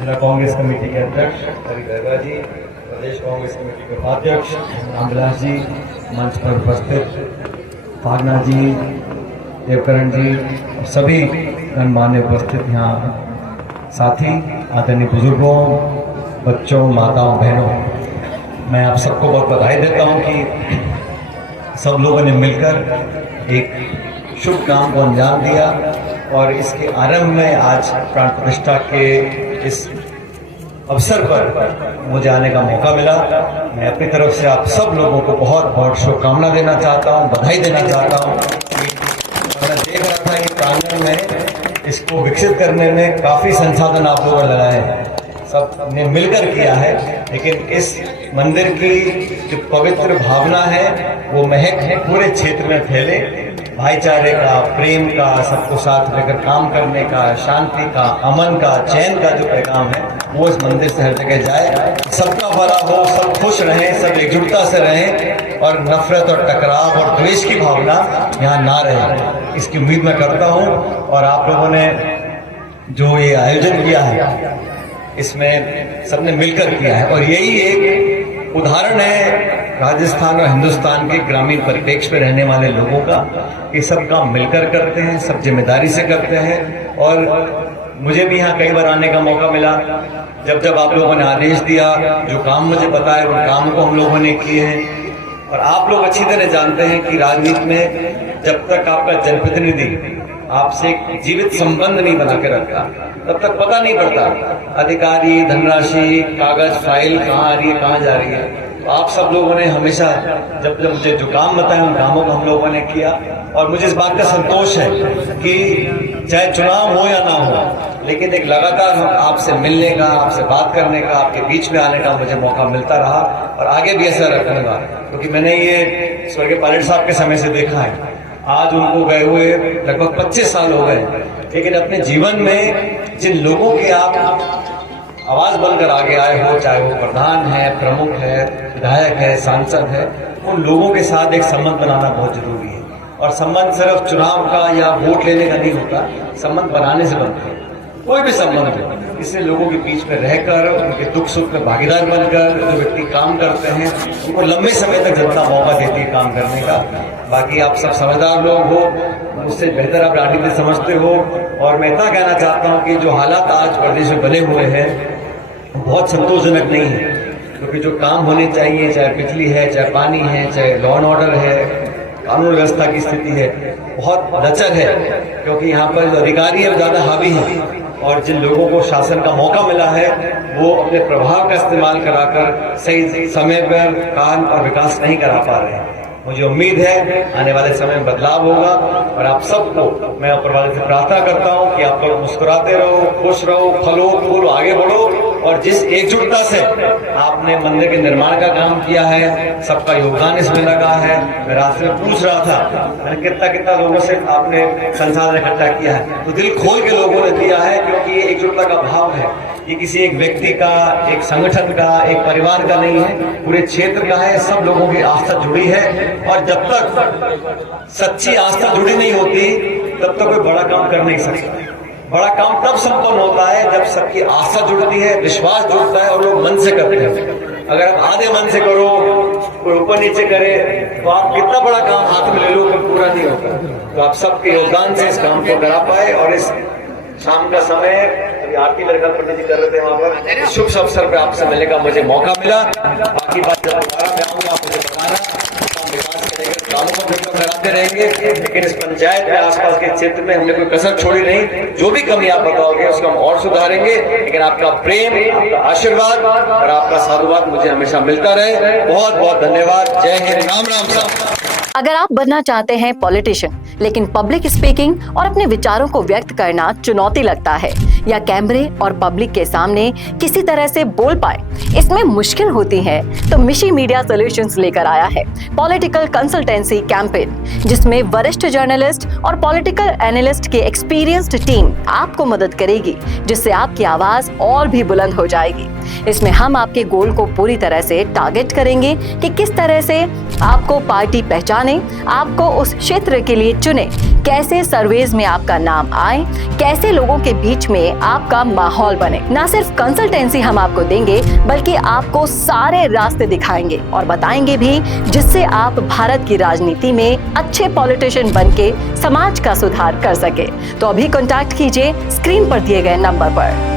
जिला कांग्रेस कमेटी के अध्यक्ष हरि गहरा जी, प्रदेश कांग्रेस कमेटी के उपाध्यक्ष रामविलास जी, मंच पर उपस्थित फागना जी, देवकरण जी और सभी गणमान्य उपस्थित यहाँ साथी, आदरणीय बुजुर्गों, बच्चों, माताओं, बहनों, मैं आप सबको बहुत बधाई देता हूँ कि सब लोगों ने मिलकर एक शुभ काम को अंजाम दिया और इसके आरंभ में आज प्राण प्रतिष्ठा के इस अवसर पर मुझे आने का मौका मिला। मैं अपनी तरफ से आप सब लोगों को बहुत बहुत शुभकामना देना चाहता हूँ, बधाई देना चाहता हूँ। मैं देख रहा था कि प्रांगण में इसको विकसित करने में काफी संसाधन आप लोगों ने लगाए हैं, सब ने मिलकर किया है, लेकिन इस मंदिर की जो पवित्र भावना है वो महक पूरे क्षेत्र में फैले, भाईचारे का, प्रेम का, सबको साथ लेकर काम करने का, शांति का, अमन का, चैन का जो पैगाम है वो इस मंदिर से हर जगह जाए, सबका भला हो, सब खुश रहें, सब एकजुटता से रहें और नफरत और टकराव और द्वेष की भावना यहाँ ना रहे, इसकी उम्मीद मैं करता हूँ। और आप लोगों ने जो ये आयोजन किया है इसमें सबने मिलकर किया है और यही एक उदाहरण है राजस्थान और हिंदुस्तान के ग्रामीण परिप्रेक्ष्य में रहने वाले लोगों का, ये सब काम मिलकर करते हैं, सब जिम्मेदारी से करते हैं। और मुझे भी यहाँ कई बार आने का मौका मिला, जब जब आप लोगों ने आदेश दिया, जो काम मुझे बताया उन काम को हम लोगों ने किए हैं। और आप लोग अच्छी तरह जानते हैं कि राजनीति में जब तक आपका जनप्रतिनिधि आपसे एक जीवित संबंध नहीं बना के रखता तब तक पता नहीं पड़ता अधिकारी, धनराशि, कागज, फाइल कहाँ आ रही है, कहाँ जा रही है। तो आप सब लोगों ने हमेशा जब जब मुझे जो काम बताया उन कामों को हम लोगों ने किया और मुझे इस बात का संतोष है कि चाहे चुनाव हो या ना हो, लेकिन एक लगातार आपसे मिलने का, आपसे बात करने का, आपके बीच में आने का मुझे मौका मिलता रहा और आगे भी ऐसा रखूंगा, क्योंकि मैंने ये स्वर्गीय पायलट साहब के समय से देखा है। आज उनको गए हुए लगभग 25 साल हो गए, लेकिन अपने जीवन में जिन लोगों के आप आवाज बनकर आगे आए हो, चाहे वो प्रधान है, प्रमुख है, विधायक है, सांसद है, उन लोगों के साथ एक संबंध बनाना बहुत जरूरी है। और संबंध सिर्फ चुनाव का या वोट लेने का नहीं होता, संबंध बनाने से बनता है। कोई भी संबंध हो, इससे लोगों के बीच में रहकर, उनके दुख सुख में भागीदार बनकर जो व्यक्ति काम करते हैं उनको लंबे समय तक जनता मौका देती है काम करने का। बाकी आप सब समझदार लोग हो, मुझसे बेहतर आप राजनीति समझते हो और मैं इतना कहना चाहता हूँ कि जो हालात आज प्रदेश में बने हुए हैं बहुत संतोषजनक नहीं है, क्योंकि जो काम होने चाहिए, चाहे बिजली है, चाहे पानी है, चाहे लॉ एंड ऑर्डर है, कानून व्यवस्था की स्थिति है, बहुत लचर है, क्योंकि यहाँ पर जो अधिकारी है वो ज्यादा हावी है और जिन लोगों को शासन का मौका मिला है वो अपने प्रभाव का इस्तेमाल कराकर सही समय पर काम और विकास नहीं करा पा रहे हैं। मुझे उम्मीद है आने वाले समय में बदलाव होगा और आप सबको मैं ऊपर वाले से प्रार्थना करता हूं कि आप लोग मुस्कुराते रहो, खुश रहो, फलो फूलो, आगे बढ़ो। और जिस एकजुटता से आपने मंदिर के निर्माण का काम किया है, सबका योगदान इसमें लगा है। मैं रास्ते में पूछ रहा था मैंने कितना लोगों से आपने संसाधन इकट्ठा किया है, तो दिल खोल के लोगों ने दिया है, क्योंकि ये एकजुटता का भाव है। ये किसी एक व्यक्ति का, एक संगठन का, एक परिवार का नहीं है, पूरे क्षेत्र का है। सब लोगों की आस्था जुड़ी है और जब तक सच्ची आस्था जुड़ी नहीं होती तब तक कोई बड़ा काम कर नहीं सकता। बड़ा काम तब संपन्न होता है जब सबकी आस्था जुड़ती है, विश्वास जुड़ता है और लोग मन से करते हैं। अगर आप आधे मन से करो, कोई ऊपर नीचे करे, तो आप कितना बड़ा काम हाथ में ले लो फिर पूरा नहीं होता। तो आप सबके योगदान से इस काम को करा पाए और इस शाम का समय आरती मेरे घर पंडित जी कर रहे थे, वहां पर शुभ अवसर पर आपसे मिलने का मुझे मौका मिला। बाकी बात जब दोबारा मैं आऊंगा आप मुझे बताना, विकास के लेकर कामों को मिलकर कराते रहेंगे, लेकिन इस पंचायत में आसपास के क्षेत्र में हमने कोई कसर छोड़ी नहीं। जो भी कमी आप बताओगे उसको हम और सुधारेंगे, लेकिन आपका प्रेम, आपका आशीर्वाद और आपका साधुवाद मुझे हमेशा मिलता रहे। बहुत बहुत धन्यवाद। जय हिंद। राम राम साहब। अगर आप बनना चाहते हैं पॉलिटिशियन, लेकिन पब्लिक स्पीकिंग और अपने विचारों को व्यक्त करना चुनौती लगता है या कैमरे और पब्लिक के सामने किसी तरह से बोल पाए इसमें मुश्किल होती है, तो मिशी मीडिया सॉल्यूशंस लेकर आया है पॉलिटिकल कंसल्टेंसी कैंपेन, जिसमें वरिष्ठ जर्नलिस्ट और पॉलिटिकल एनालिस्ट की एक्सपीरियंस्ड टीम आपको मदद करेगी, जिससे आपकी आवाज और भी बुलंद हो जाएगी। इसमें हम आपके गोल को पूरी तरह से टारगेट करेंगे कि किस तरह से आपको पार्टी पहचाने, आपको उस क्षेत्र के लिए चुने, कैसे सर्वेज में आपका नाम आए, कैसे लोगों के बीच में आपका माहौल बने। ना सिर्फ कंसल्टेंसी हम आपको देंगे बल्कि आपको सारे रास्ते दिखाएंगे और बताएंगे भी, जिससे आप भारत की राजनीति में अच्छे पॉलिटिशियन बनके समाज का सुधार कर सके। तो अभी कांटेक्ट कीजिए स्क्रीन पर दिए गए नंबर पर।